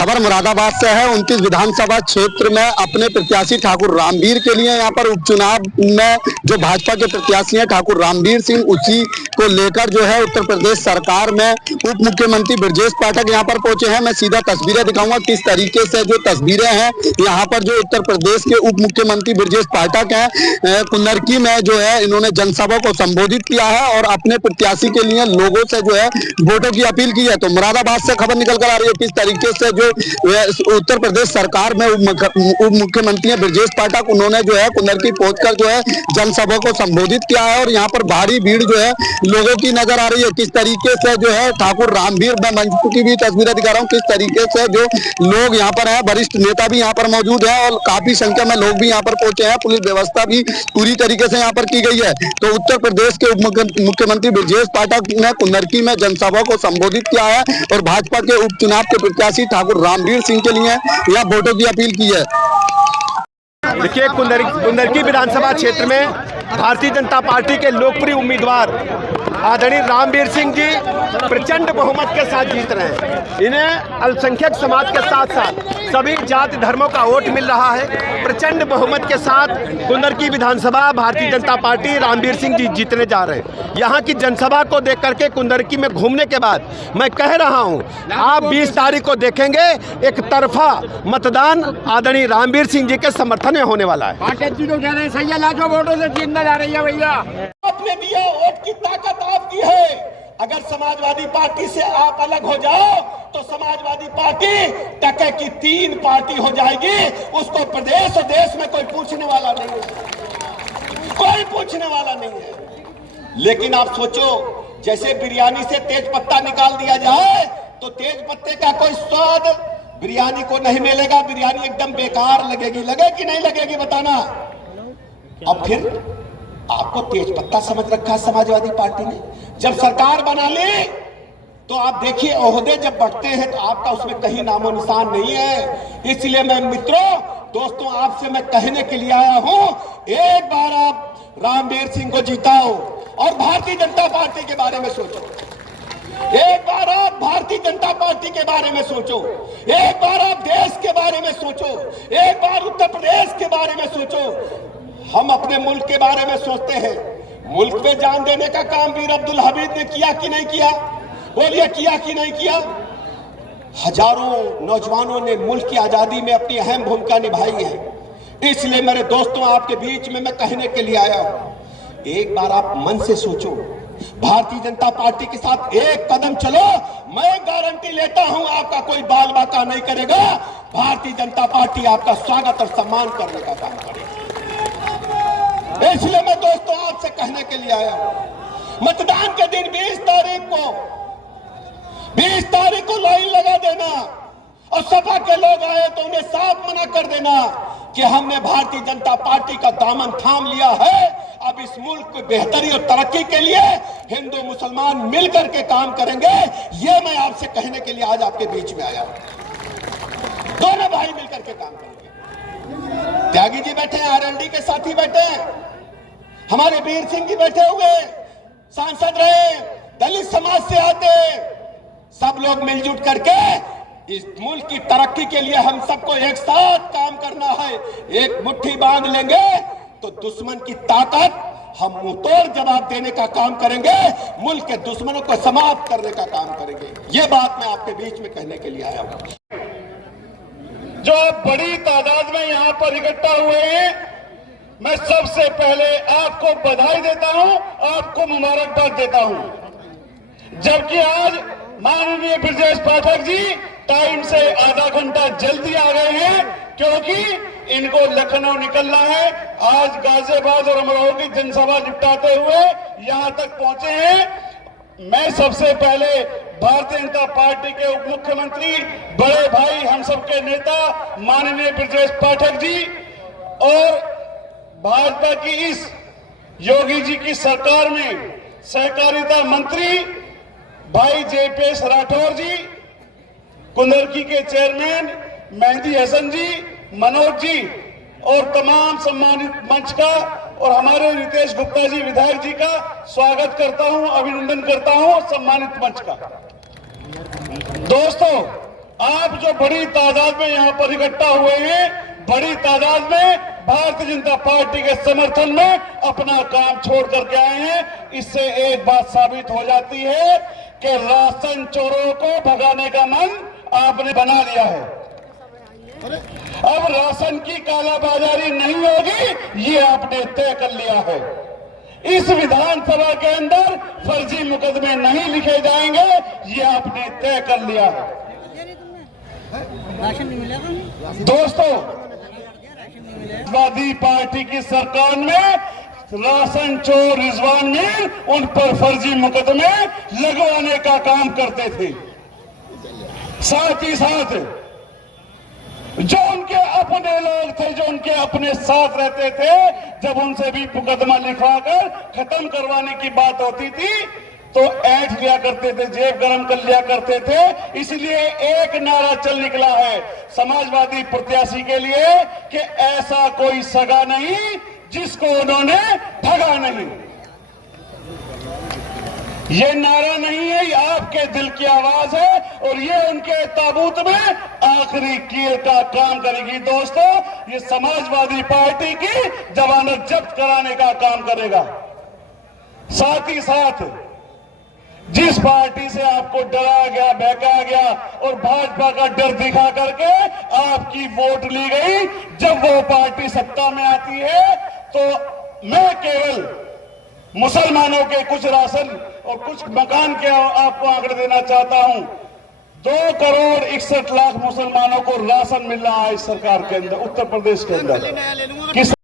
खबर मुरादाबाद से है। 29 विधानसभा क्षेत्र में अपने प्रत्याशी ठाकुर रामवीर के लिए यहाँ पर उपचुनाव में जो भाजपा के प्रत्याशी हैं ठाकुर रामवीर सिंह, उसी को लेकर जो है उत्तर प्रदेश सरकार में उप मुख्यमंत्री ब्रजेश पाठक यहाँ पर पहुंचे हैं। मैं सीधा तस्वीरें दिखाऊंगा किस तरीके से जो तस्वीरें हैं यहाँ पर जो उत्तर प्रदेश के उप मुख्यमंत्री ब्रजेश पाठक हैं कुंदरकी में जो है इन्होंने जनसभा को संबोधित किया है और अपने प्रत्याशी के लिए लोगों से जो है वोटों की अपील की है। तो मुरादाबाद से खबर निकल कर आ रही है किस तरीके से जो उत्तर प्रदेश सरकार में उप मुख्यमंत्री ब्रजेश पाठक उन्होंने जो है कुंदरकी पहुंचकर जो है जनसभा को संबोधित किया है और यहाँ पर भारी भीड़ जो है लोगों की नजर आ रही है। किस तरीके से जो है ठाकुर रामवीर, मैं मंच की भी तस्वीरें दिखा रहा हूँ, किस तरीके से जो लोग यहाँ पर है, वरिष्ठ नेता भी यहाँ पर मौजूद है और काफी संख्या में लोग भी यहाँ पर पहुंचे हैं। पुलिस व्यवस्था भी पूरी तरीके से यहाँ पर की गई है। तो उत्तर प्रदेश के उप मुख्यमंत्री ब्रजेश पाठक ने कुंदरकी में जनसभा को संबोधित किया है और भाजपा के उपचुनाव के प्रत्याशी ठाकुर रामवीर सिंह के लिए यह वोटों की अपील की है। देखिए, कुंदरकी विधानसभा क्षेत्र में भारतीय जनता पार्टी के लोकप्रिय उम्मीदवार आदरणीय रामवीर सिंह जी प्रचंड बहुमत के साथ जीत रहे हैं। इन्हें अल्पसंख्यक समाज के साथ साथ सभी जाति धर्मों का वोट मिल रहा है। प्रचंड बहुमत के साथ कुंदरकी विधानसभा भारतीय जनता पार्टी रामवीर सिंह जी जीतने जा रहे हैं। यहाँ की जनसभा को देख करके कुंदरकी में घूमने के बाद मैं कह रहा हूँ, आप 20 तारीख को देखेंगे एक तरफा मतदान आदरणीय रामवीर सिंह जी के समर्थन में होने वाला है। आपने दिया वोट की ताकत आपकी है। अगर समाजवादी पार्टी से आप अलग हो जाओ तो समाजवादी पार्टी टके की 3 पार्टी हो जाएगी। उसको प्रदेश और देश में कोई पूछने वाला नहीं है, कोई पूछने वाला नहीं है। लेकिन आप सोचो, जैसे बिरयानी से तेज पत्ता निकाल दिया जाए तो तेज पत्ते का कोई स्वाद बिरयानी को नहीं मिलेगा, बिरयानी एकदम बेकार लगेगी। लगे कि नहीं लगेगी बताना। अब फिर आपको तेज पत्ता समझ रखा है समाजवादी पार्टी ने। जब सरकार बना ली तो आप देखिए ओहदे जब बढ़ते हैं तो आपका उसमें कहीं नामो निशान नहीं है। इसलिए मैं मित्रों, दोस्तों, आपसे मैं कहने के लिए आया हूं, एक बार आप रामवीर सिंह को जिताओ और भारतीय जनता पार्टी के बारे में सोचो। एक बार आप भारतीय जनता पार्टी के बारे में सोचो, एक बार आप देश के बारे में सोचो, एक बार उत्तर प्रदेश के बारे में सोचो। हम अपने मुल्क के बारे में सोचते हैं। मुल्क पे जान देने का काम वीर अब्दुल हमीद ने किया कि नहीं किया? बोलिए, किया कि नहीं किया? हजारों नौजवानों ने मुल्क की आजादी में अपनी अहम भूमिका निभाई है। इसलिए मेरे दोस्तों, आपके बीच में मैं कहने के लिए आया हूं, एक बार आप मन से सोचो, भारतीय जनता पार्टी के साथ एक कदम चलो। मैं गारंटी लेता हूं आपका कोई बाल बाका नहीं करेगा। भारतीय जनता पार्टी आपका स्वागत और सम्मान करने का काम करेगी। इसलिए मैं दोस्तों आपसे कहने के लिए आया हूं, मतदान के दिन 20 तारीख को लाइन लगा देना और सपा के लोग आए तो उन्हें साफ मना कर देना कि हमने भारतीय जनता पार्टी का दामन थाम लिया है। अब इस मुल्क की बेहतरी और तरक्की के लिए हिंदू मुसलमान मिलकर के काम करेंगे। ये मैं आपसे कहने के लिए आज आपके बीच में आया हूं। दोनों भाई मिलकर के काम करेंगे। त्यागी जी बैठे हैं, आरएलडी के साथी बैठे हैं, हमारे वीर सिंह जी बैठे हुए सांसद रहे, दलित समाज से आते, सब लोग मिलजुट करके इस मुल्क की तरक्की के लिए हम सबको एक साथ काम करना है। एक मुट्ठी बांध लेंगे तो दुश्मन की ताकत हम मुंहतोड़ जवाब देने का काम करेंगे, मुल्क के दुश्मनों को समाप्त करने का काम करेंगे। ये बात मैं आपके बीच में कहने के लिए आया हूं। जो बड़ी तादाद में यहाँ पर इकट्ठा हुए हैं, मैं सबसे पहले आपको बधाई देता हूं, आपको मुबारकबाद देता हूं। जबकि आज माननीय ब्रजेश पाठक जी टाइम से आधा घंटा जल्दी आ गए हैं, क्योंकि इनको लखनऊ निकलना है। आज गाजियाबाद और अमरोहा की जनसभा निपटाते हुए यहां तक पहुंचे हैं। मैं सबसे पहले भारतीय जनता पार्टी के उप मुख्यमंत्री, बड़े भाई, हम सबके नेता माननीय ब्रजेश पाठक जी और भाजपा की इस योगी जी की सरकार में सहकारिता मंत्री भाई जेपीएस राठौर जी, कुंदरकी के चेयरमैन मेहदी हसन जी, मनोज जी और तमाम सम्मानित मंच का और हमारे रितेश गुप्ता जी विधायक जी का स्वागत करता हूं, अभिनंदन करता हूं, सम्मानित मंच का। दोस्तों, आप जो बड़ी तादाद में यहां पर इकट्ठा हुए हैं, बड़ी तादाद में भारतीय जनता पार्टी के समर्थन में अपना काम छोड़ करके आए हैं, इससे एक बात साबित हो जाती है कि राशन चोरों को भगाने का मन आपने बना लिया है। अब राशन की कालाबाजारी नहीं होगी, ये आपने तय कर लिया है। इस विधानसभा के अंदर फर्जी मुकदमे नहीं लिखे जाएंगे, ये आपने तय कर लिया है। दोस्तों, समाजवादी पार्टी की सरकार में राशन चोर रिजवान मीर उन पर फर्जी मुकदमे लगवाने का काम करते थे। साथ ही साथ जो उनके अपने लोग थे, जो उनके अपने साथ रहते थे, जब उनसे भी मुकदमा लिखवाकर खत्म करवाने की बात होती थी तो ऐंठ लिया करते थे, जेब गरम कर लिया करते थे। इसलिए एक नारा चल निकला है समाजवादी प्रत्याशी के लिए कि ऐसा कोई सगा नहीं जिसको उन्होंने ठगा नहीं। ये नारा नहीं है, ये आपके दिल की आवाज है और ये उनके ताबूत में आखिरी कील का काम करेगी। दोस्तों, ये समाजवादी पार्टी की जमानत जब्त कराने का काम करेगा। साथ ही साथ जिस पार्टी से आपको डराया गया, बहकाया गया और भाजपा का डर दिखा करके आपकी वोट ली गई, जब वो पार्टी सत्ता में आती है तो मैं केवल मुसलमानों के कुछ राशन और कुछ मकान के आपको आंकड़े देना चाहता हूं। 2,61,00,000 मुसलमानों को राशन मिल रहा है इस सरकार के अंदर, उत्तर प्रदेश के अंदर।